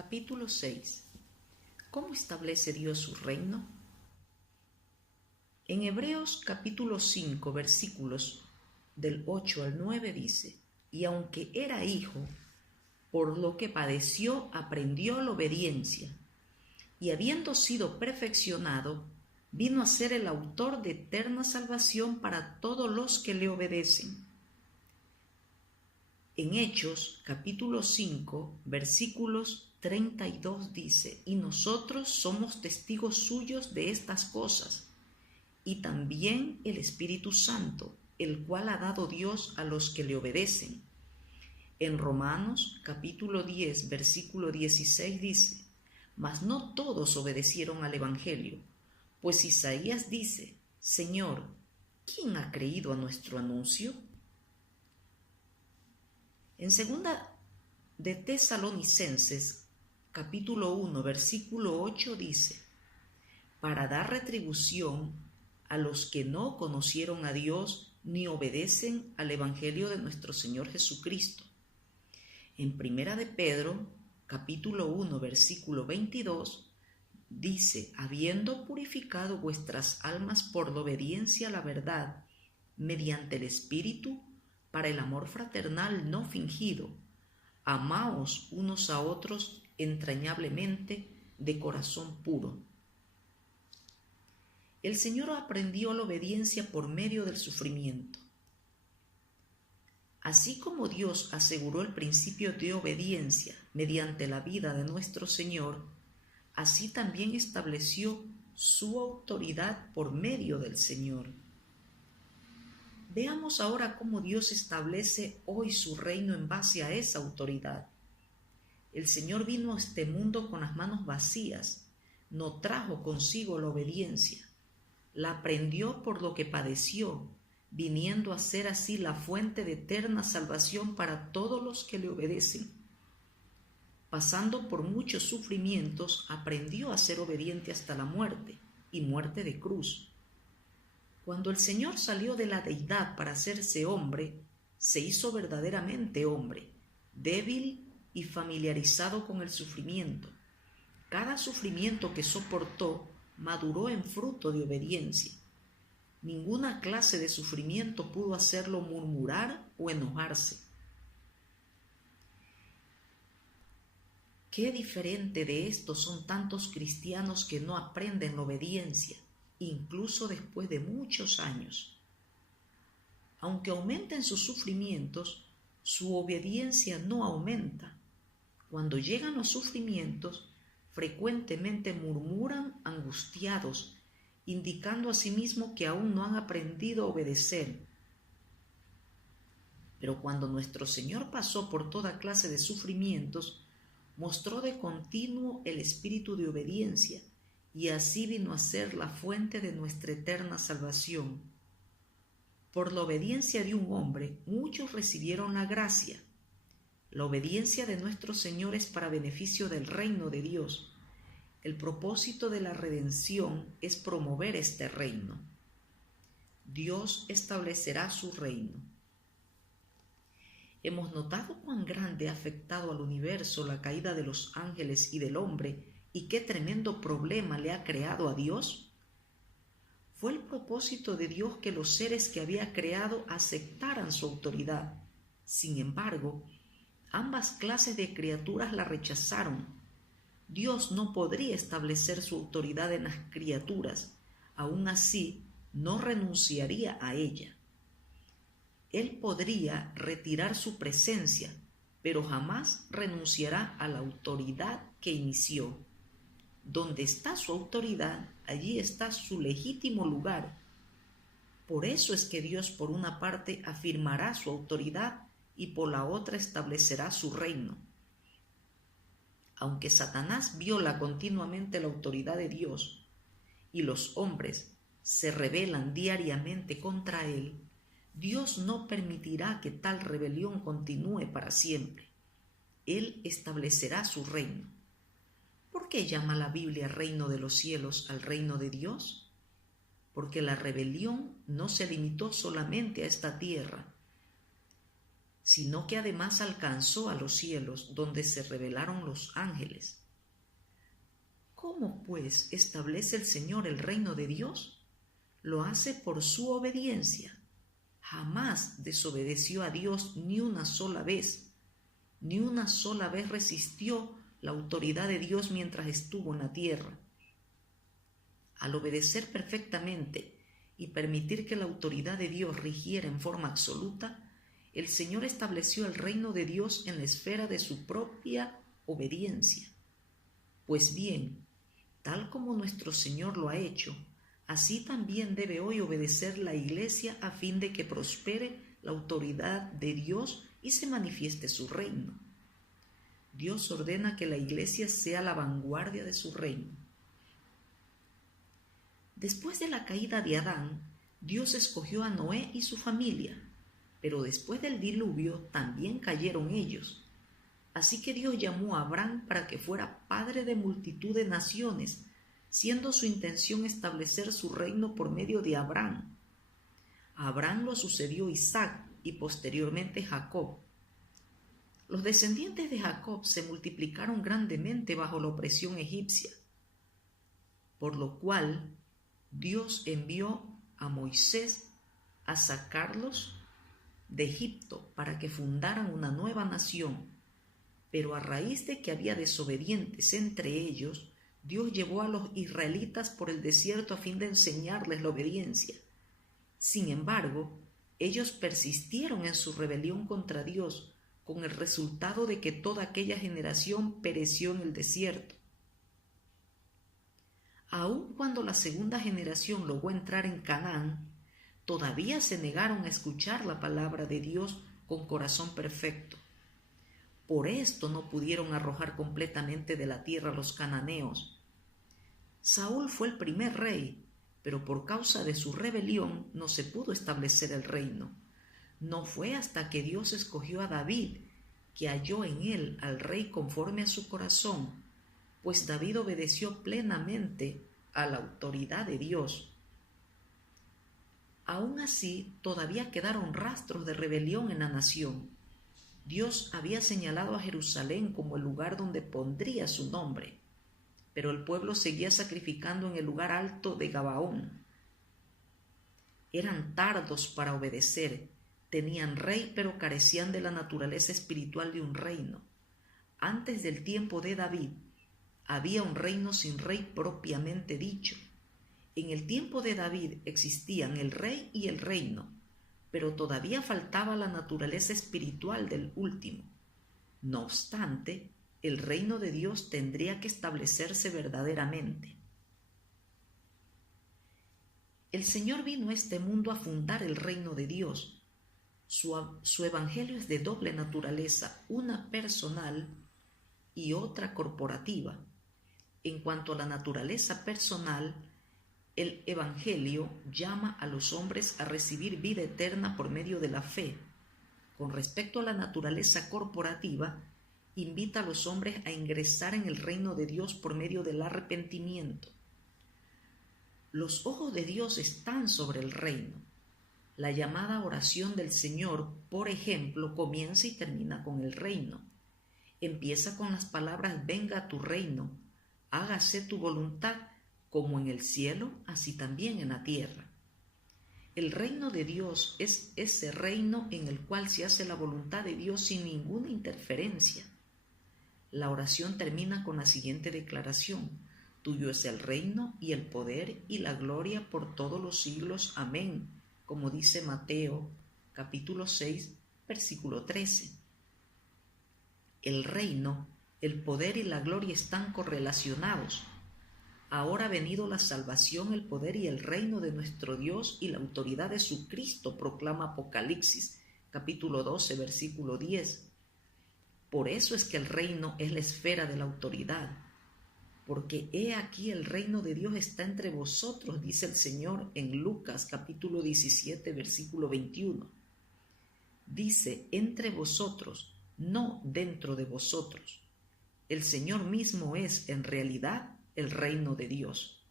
Capítulo 6. ¿Cómo establece Dios su reino? En Hebreos capítulo 5, versículos del 8 al 9 dice: y aunque era hijo, por lo que padeció aprendió la obediencia, y habiendo sido perfeccionado, vino a ser el autor de eterna salvación para todos los que le obedecen. En Hechos capítulo 5, versículos 32 dice: y nosotros somos testigos suyos de estas cosas, y también el Espíritu Santo, el cual ha dado Dios a los que le obedecen. En Romanos capítulo 10, versículo 16 dice: mas no todos obedecieron al Evangelio, pues Isaías dice: Señor, ¿quién ha creído a nuestro anuncio? En segunda de Tesalonicenses capítulo 1, versículo 8 dice: para dar retribución a los que no conocieron a Dios ni obedecen al Evangelio de nuestro Señor Jesucristo. En primera de Pedro capítulo 1, versículo 22 dice: habiendo purificado vuestras almas por la obediencia a la verdad, mediante el Espíritu, para el amor fraternal no fingido, amaos unos a otros entrañablemente de corazón puro. El Señor aprendió la obediencia por medio del sufrimiento. Así como Dios aseguró el principio de obediencia mediante la vida de nuestro Señor, así también estableció su autoridad por medio del Señor. Veamos ahora cómo Dios establece hoy su reino en base a esa autoridad. El Señor vino a este mundo con las manos vacías, no trajo consigo la obediencia, la aprendió por lo que padeció, viniendo a ser así la fuente de eterna salvación para todos los que le obedecen. Pasando por muchos sufrimientos, aprendió a ser obediente hasta la muerte, y muerte de cruz. Cuando el Señor salió de la deidad para hacerse hombre, se hizo verdaderamente hombre, débil y familiarizado con el sufrimiento. Cada sufrimiento que soportó maduró en fruto de obediencia. Ninguna clase de sufrimiento pudo hacerlo murmurar o enojarse. Qué diferente de esto son tantos cristianos que no aprenden la obediencia, incluso después de muchos años. Aunque aumenten sus sufrimientos, su obediencia no aumenta. Cuando llegan los sufrimientos, frecuentemente murmuran angustiados, indicando a sí mismo que aún no han aprendido a obedecer. Pero cuando nuestro Señor pasó por toda clase de sufrimientos, mostró de continuo el espíritu de obediencia, y así vino a ser la fuente de nuestra eterna salvación. Por la obediencia de un hombre, muchos recibieron la gracia. La obediencia de nuestro Señor es para beneficio del reino de Dios. El propósito de la redención es promover este reino. Dios establecerá su reino. Hemos notado cuán grande ha afectado al universo la caída de los ángeles y del hombre, y qué tremendo problema le ha creado a Dios. Fue el propósito de Dios que los seres que había creado aceptaran su autoridad. Sin embargo, ambas clases de criaturas la rechazaron. Dios no podría establecer su autoridad en las criaturas, aún así no renunciaría a ella. Él podría retirar su presencia, pero jamás renunciará a la autoridad que inició. Donde está su autoridad, allí está su legítimo lugar. Por eso es que Dios por una parte afirmará su autoridad y por la otra establecerá su reino. Aunque Satanás viola continuamente la autoridad de Dios y los hombres se rebelan diariamente contra él, Dios no permitirá que tal rebelión continúe para siempre. Él establecerá su reino. ¿Por qué llama la Biblia reino de los cielos al reino de Dios? Porque la rebelión no se limitó solamente a esta tierra, sino que además alcanzó a los cielos, donde se revelaron los ángeles. ¿Cómo, pues, establece el Señor el reino de Dios? Lo hace por su obediencia. Jamás desobedeció a Dios ni una sola vez. Ni una sola vez resistió la autoridad de Dios mientras estuvo en la tierra. Al obedecer perfectamente y permitir que la autoridad de Dios rigiera en forma absoluta, el Señor estableció el reino de Dios en la esfera de su propia obediencia. Pues bien, tal como nuestro Señor lo ha hecho, así también debe hoy obedecer la Iglesia a fin de que prospere la autoridad de Dios y se manifieste su reino. Dios ordena que la Iglesia sea la vanguardia de su reino. Después de la caída de Adán, Dios escogió a Noé y su familia, pero después del diluvio también cayeron ellos. Así que Dios llamó a Abraham para que fuera padre de multitud de naciones, siendo su intención establecer su reino por medio de Abraham. A Abraham lo sucedió Isaac y posteriormente Jacob. Los descendientes de Jacob se multiplicaron grandemente bajo la opresión egipcia, por lo cual Dios envió a Moisés a sacarlos de Egipto para que fundaran una nueva nación. Pero a raíz de que había desobedientes entre ellos, Dios llevó a los israelitas por el desierto a fin de enseñarles la obediencia. Sin embargo, ellos persistieron en su rebelión contra Dios, con el resultado de que toda aquella generación pereció en el desierto. Aun cuando la segunda generación logró entrar en Canaán, todavía se negaron a escuchar la palabra de Dios con corazón perfecto. Por esto no pudieron arrojar completamente de la tierra a los cananeos. Saúl fue el primer rey, pero por causa de su rebelión no se pudo establecer el reino. No fue hasta que Dios escogió a David que halló en él al rey conforme a su corazón, pues David obedeció plenamente a la autoridad de Dios. Aún así, todavía quedaron rastros de rebelión en la nación. Dios había señalado a Jerusalén como el lugar donde pondría su nombre, pero el pueblo seguía sacrificando en el lugar alto de Gabaón. Eran tardos para obedecer, tenían rey pero carecían de la naturaleza espiritual de un reino. Antes del tiempo de David, había un reino sin rey propiamente dicho. En el tiempo de David existían el rey y el reino, pero todavía faltaba la naturaleza espiritual del último. No obstante, el reino de Dios tendría que establecerse verdaderamente. El Señor vino a este mundo a fundar el reino de Dios. Su evangelio es de doble naturaleza, una personal y otra corporativa. En cuanto a la naturaleza personal, el Evangelio llama a los hombres a recibir vida eterna por medio de la fe. Con respecto a la naturaleza corporativa, invita a los hombres a ingresar en el reino de Dios por medio del arrepentimiento. Los ojos de Dios están sobre el reino. La llamada oración del Señor, por ejemplo, comienza y termina con el reino. Empieza con las palabras: venga a tu reino, hágase tu voluntad, como en el cielo, así también en la tierra. El reino de Dios es ese reino en el cual se hace la voluntad de Dios sin ninguna interferencia. La oración termina con la siguiente declaración: tuyo es el reino y el poder y la gloria por todos los siglos. Amén, como dice Mateo, capítulo 6, versículo 13. El reino, el poder y la gloria están correlacionados. Ahora ha venido la salvación, el poder y el reino de nuestro Dios y la autoridad de su Cristo, proclama Apocalipsis, capítulo 12, versículo 10. Por eso es que el reino es la esfera de la autoridad. Porque he aquí el reino de Dios está entre vosotros, dice el Señor en Lucas, capítulo 17, versículo 21. Dice entre vosotros, no dentro de vosotros. El Señor mismo es, en realidad, el reino de Dios.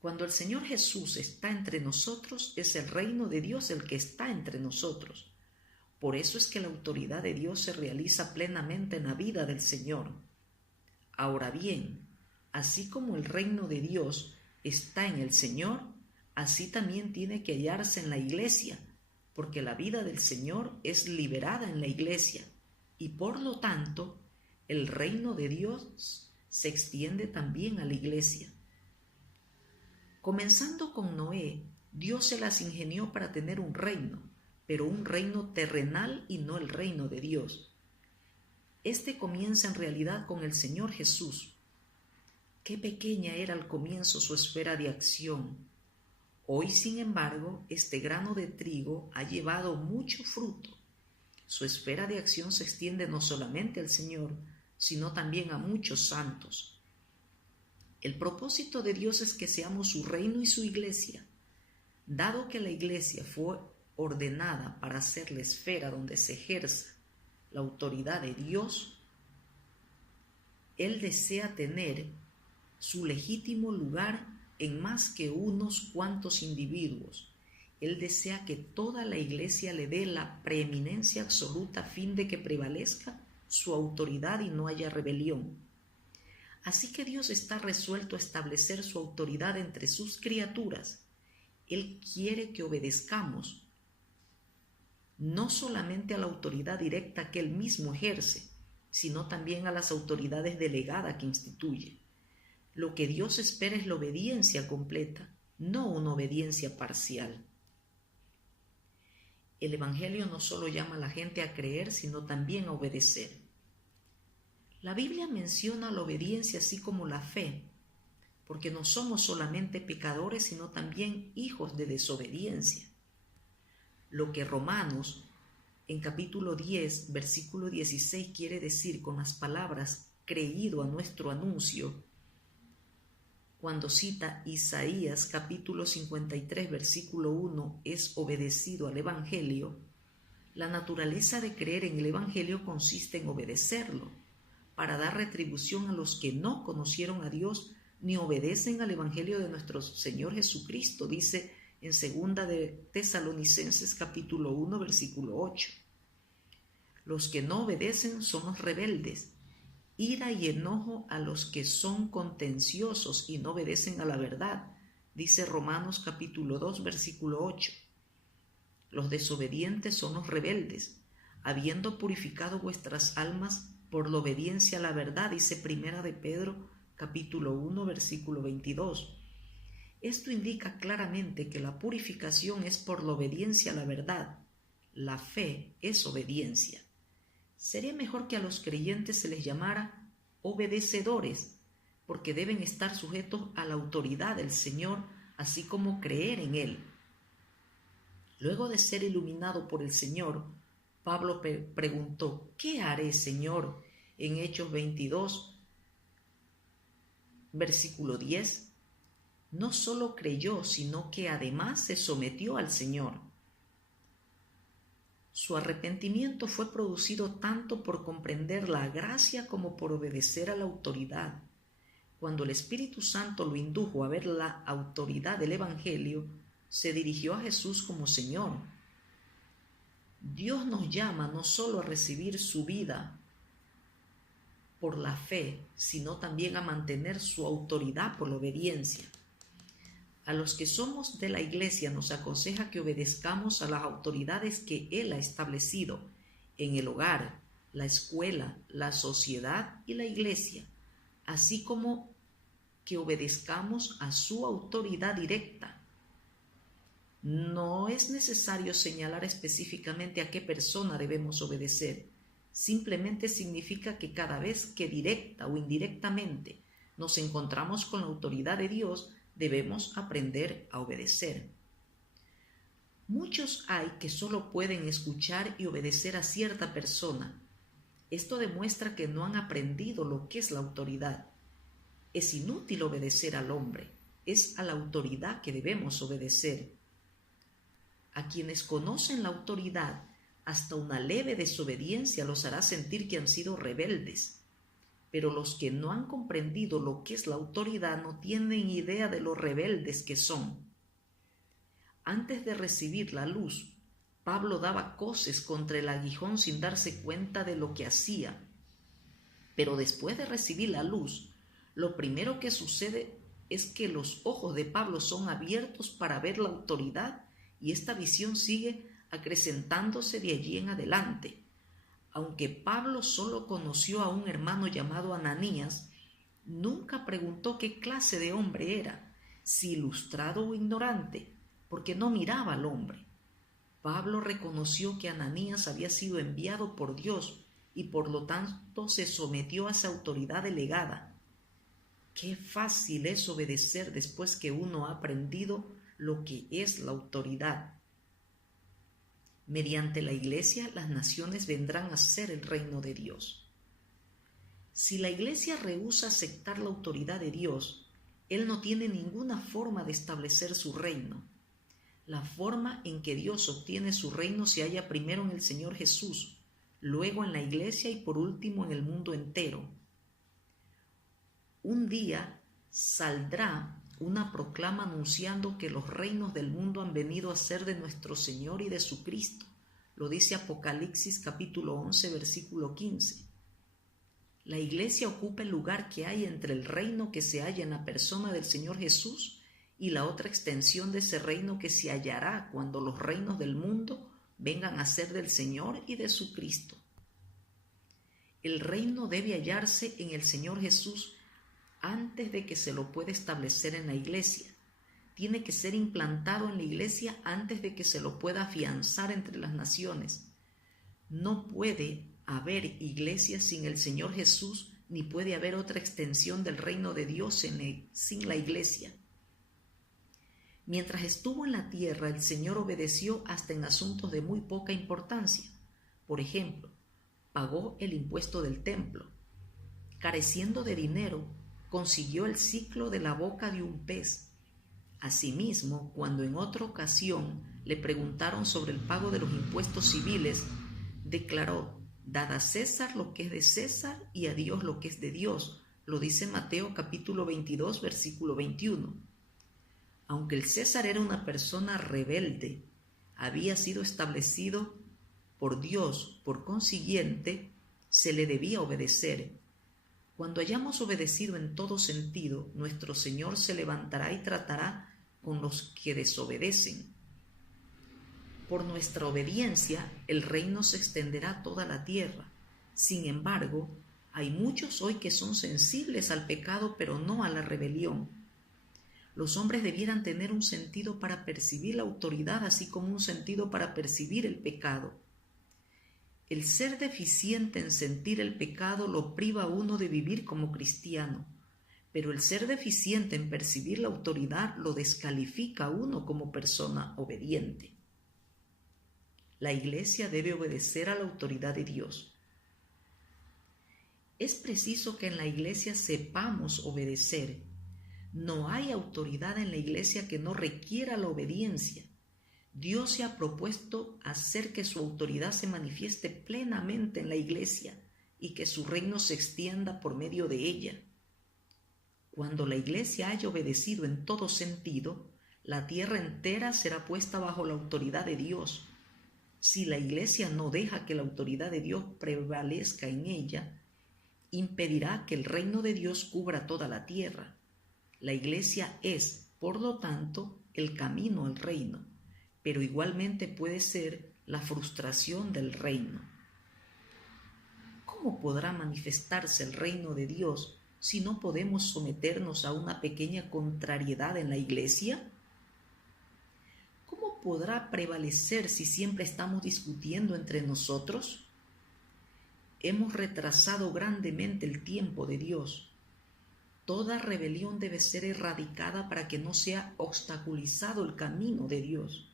Cuando el Señor Jesús está entre nosotros, es el reino de Dios el que está entre nosotros. Por eso es que la autoridad de Dios se realiza plenamente en la vida del Señor. Ahora bien, así como el reino de Dios está en el Señor, así también tiene que hallarse en la iglesia, porque la vida del Señor es liberada en la iglesia, y por lo tanto, el reino de Dios se extiende también a la iglesia. Comenzando con Noé, Dios se las ingenió para tener un reino, pero un reino terrenal y no el reino de Dios. Este comienza en realidad con el Señor Jesús. Qué pequeña era al comienzo su esfera de acción. Hoy, sin embargo, este grano de trigo ha llevado mucho fruto. Su esfera de acción se extiende no solamente al Señor, sino también a muchos santos. El propósito de Dios es que seamos su reino y su iglesia. Dado que la iglesia fue ordenada para ser la esfera donde se ejerza la autoridad de Dios, Él desea tener su legítimo lugar en más que unos cuantos individuos. Él desea que toda la iglesia le dé la preeminencia absoluta a fin de que prevalezca su autoridad y no haya rebelión. Así que Dios está resuelto a establecer su autoridad entre sus criaturas. Él quiere que obedezcamos no solamente a la autoridad directa que Él mismo ejerce, sino también a las autoridades delegadas que instituye. Lo que Dios espera es la obediencia completa, no una obediencia parcial. El Evangelio no solo llama a la gente a creer, sino también a obedecer. La Biblia menciona la obediencia así como la fe, porque no somos solamente pecadores, sino también hijos de desobediencia. Lo que Romanos, en capítulo 10, versículo 16, quiere decir con las palabras creído a nuestro anuncio, cuando cita Isaías capítulo 53, versículo 1, es obedecido al Evangelio. La naturaleza de creer en el Evangelio consiste en obedecerlo, para dar retribución a los que no conocieron a Dios ni obedecen al Evangelio de nuestro Señor Jesucristo, dice en 2 de Tesalonicenses capítulo 1, versículo 8. Los que no obedecen son los rebeldes, ira y enojo a los que son contenciosos y no obedecen a la verdad, dice Romanos capítulo 2, versículo 8. Los desobedientes son los rebeldes, habiendo purificado vuestras almas por la obediencia a la verdad, dice Primera de Pedro capítulo 1, versículo 22. Esto indica claramente que la purificación es por la obediencia a la verdad. La fe es obediencia. Sería mejor que a los creyentes se les llamara obedecedores, porque deben estar sujetos a la autoridad del Señor, así como creer en Él. Luego de ser iluminado por el Señor, Pablo preguntó, ¿qué haré, Señor? En Hechos 22, versículo 10. No solo creyó, sino que además se sometió al Señor. Su arrepentimiento fue producido tanto por comprender la gracia como por obedecer a la autoridad. Cuando el Espíritu Santo lo indujo a ver la autoridad del Evangelio, se dirigió a Jesús como Señor. Dios nos llama no solo a recibir su vida por la fe, sino también a mantener su autoridad por la obediencia. A los que somos de la iglesia nos aconseja que obedezcamos a las autoridades que Él ha establecido en el hogar, la escuela, la sociedad y la iglesia, así como que obedezcamos a su autoridad directa. No es necesario señalar específicamente a qué persona debemos obedecer. Simplemente significa que cada vez que directa o indirectamente nos encontramos con la autoridad de Dios, debemos aprender a obedecer. Muchos hay que solo pueden escuchar y obedecer a cierta persona. Esto demuestra que no han aprendido lo que es la autoridad. Es inútil obedecer al hombre, es a la autoridad que debemos obedecer. A quienes conocen la autoridad, hasta una leve desobediencia los hará sentir que han sido rebeldes. Pero los que no han comprendido lo que es la autoridad no tienen idea de lo rebeldes que son. Antes de recibir la luz, Pablo daba coces contra el aguijón sin darse cuenta de lo que hacía. Pero después de recibir la luz, lo primero que sucede es que los ojos de Pablo son abiertos para ver la autoridad y esta visión sigue acrecentándose de allí en adelante. Aunque Pablo solo conoció a un hermano llamado Ananías, nunca preguntó qué clase de hombre era, si ilustrado o ignorante, porque no miraba al hombre. Pablo reconoció que Ananías había sido enviado por Dios y por lo tanto se sometió a esa autoridad delegada. Qué fácil es obedecer después que uno ha aprendido lo que es la autoridad. Mediante la Iglesia, las naciones vendrán a ser el reino de Dios. Si la Iglesia rehúsa aceptar la autoridad de Dios, Él no tiene ninguna forma de establecer su reino. La forma en que Dios obtiene su reino se halla primero en el Señor Jesús, luego en la Iglesia y por último en el mundo entero. Un día saldrá una proclama anunciando que los reinos del mundo han venido a ser de nuestro Señor y de su Cristo. Lo dice Apocalipsis capítulo 11, versículo 15. La Iglesia ocupa el lugar que hay entre el reino que se halla en la persona del Señor Jesús y la otra extensión de ese reino que se hallará cuando los reinos del mundo vengan a ser del Señor y de su Cristo. El reino debe hallarse en el Señor Jesús antes de que se lo pueda establecer en la Iglesia. Tiene que ser implantado en la Iglesia antes de que se lo pueda afianzar entre las naciones. No puede haber iglesia sin el Señor Jesús, ni puede haber otra extensión del reino de Dios sin la Iglesia. Mientras estuvo en la tierra, el Señor obedeció hasta en asuntos de muy poca importancia. Por ejemplo, pagó el impuesto del templo. Careciendo de dinero, consiguió el ciclo de la boca de un pez. Asimismo, cuando en otra ocasión le preguntaron sobre el pago de los impuestos civiles, declaró: dad a César lo que es de César y a Dios lo que es de Dios. Lo dice Mateo capítulo 22, versículo 21. Aunque el César era una persona rebelde, había sido establecido por Dios, por consiguiente, se le debía obedecer. Cuando hayamos obedecido en todo sentido, nuestro Señor se levantará y tratará con los que desobedecen. Por nuestra obediencia, el reino se extenderá a toda la tierra. Sin embargo, hay muchos hoy que son sensibles al pecado, pero no a la rebelión. Los hombres debieran tener un sentido para percibir la autoridad, así como un sentido para percibir el pecado. El ser deficiente en sentir el pecado lo priva a uno de vivir como cristiano, pero el ser deficiente en percibir la autoridad lo descalifica a uno como persona obediente. La Iglesia debe obedecer a la autoridad de Dios. Es preciso que en la Iglesia sepamos obedecer. No hay autoridad en la Iglesia que no requiera la obediencia. Dios se ha propuesto hacer que su autoridad se manifieste plenamente en la Iglesia y que su reino se extienda por medio de ella. Cuando la Iglesia haya obedecido en todo sentido, la tierra entera será puesta bajo la autoridad de Dios. Si la Iglesia no deja que la autoridad de Dios prevalezca en ella, impedirá que el reino de Dios cubra toda la tierra. La Iglesia es, por lo tanto, el camino al reino, pero igualmente puede ser la frustración del reino. ¿Cómo podrá manifestarse el reino de Dios si no podemos someternos a una pequeña contrariedad en la Iglesia? ¿Cómo podrá prevalecer si siempre estamos discutiendo entre nosotros? Hemos retrasado grandemente el tiempo de Dios. Toda rebelión debe ser erradicada para que no sea obstaculizado el camino de Dios.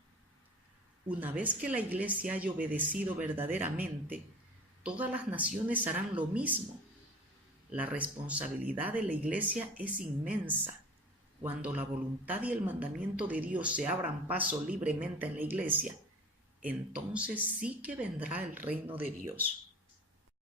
Una vez que la Iglesia haya obedecido verdaderamente, todas las naciones harán lo mismo. La responsabilidad de la Iglesia es inmensa. Cuando la voluntad y el mandamiento de Dios se abran paso libremente en la Iglesia, entonces sí que vendrá el reino de Dios.